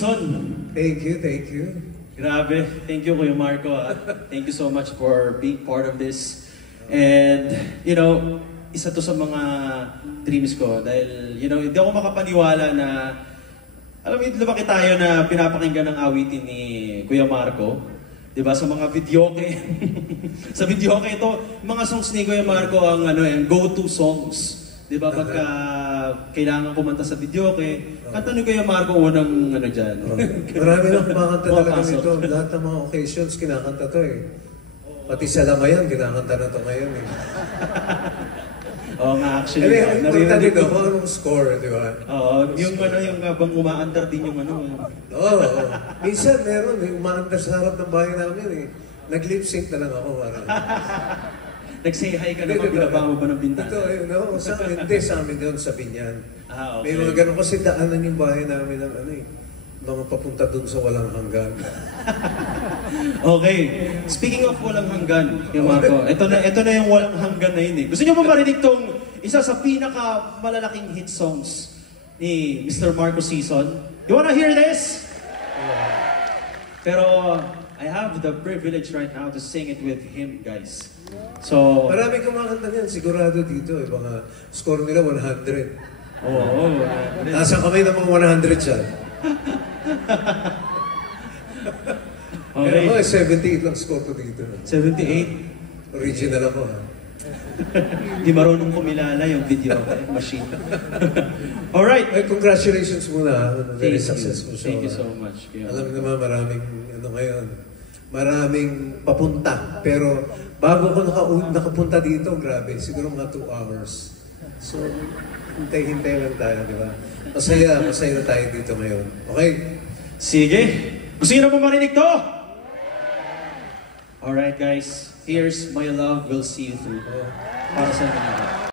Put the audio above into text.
Season. Thank you, thank you. Grabe. Thank you, Kuya Marco. Thank you so much for being part of this. And, you know, isa to sa mga dreams ko. Dahil, you know, hindi ako makapaniwala na, alam mo, lumaki tayo na pinapakinggan ng awitin ni Kuya Marco. Diba? Sa mga videoke. Sa videoke ito, mga songs ni Kuya Marco ang go-to songs. Diba? Pagka kailangan kumanta sa videoke, kanta ni Kuya Marco unang dyan. Marami na kumakanta talaga nito. Lahat ng mga occasions, kinakanta to eh. Pati sa Lamayan, kinakanta na to ngayon eh. Oo nga, actually. Ang importante dito, kung anong score, di ba? Oo, yung bang umaandar din yung Oo. Minsan meron eh, umaandar sa harap ng bahay namin eh. Nag-lip sync na lang ako. Nag-say hi ka naman, binaba mo ba ng bintana? Ito, no, sa amin, hindi, sa amin doon sa Binyan. Okay. May mga ganun kasi daanan yung bahay namin ng mga papunta doon sa walang hanggan. Okay, speaking of walang hanggan, yung Marco, ito na yung walang hanggan na yun eh. Gusto niyo ba marinig tong isa sa pinaka malalaking hit songs ni Mr. Marco Season? You wanna hear this? Pero I have the privilege right now to sing it with him, guys. So, marami kumakanta niyan, sigurado dito eh. Mga score nila 100. Oo. Nasa kamay ng mga 100 siya. Okay. Pero 78 lang score ko dito. 78? Original ako ha. Di marunong kumilala yung video machine. Alright. Congratulations muna. Very successful show. Thank you so much. Alam mo naman maraming ngayon. Maraming papunta. Pero bago ko nakapunta dito, grabe, siguro mga 2 hours. So, hintay-hintay lang tayo, di ba? Masaya na tayo dito ngayon. Okay? Sige. Gusto niyo na po marinig to? Alright guys, here's My Love Will See You Through. Para sa inyo.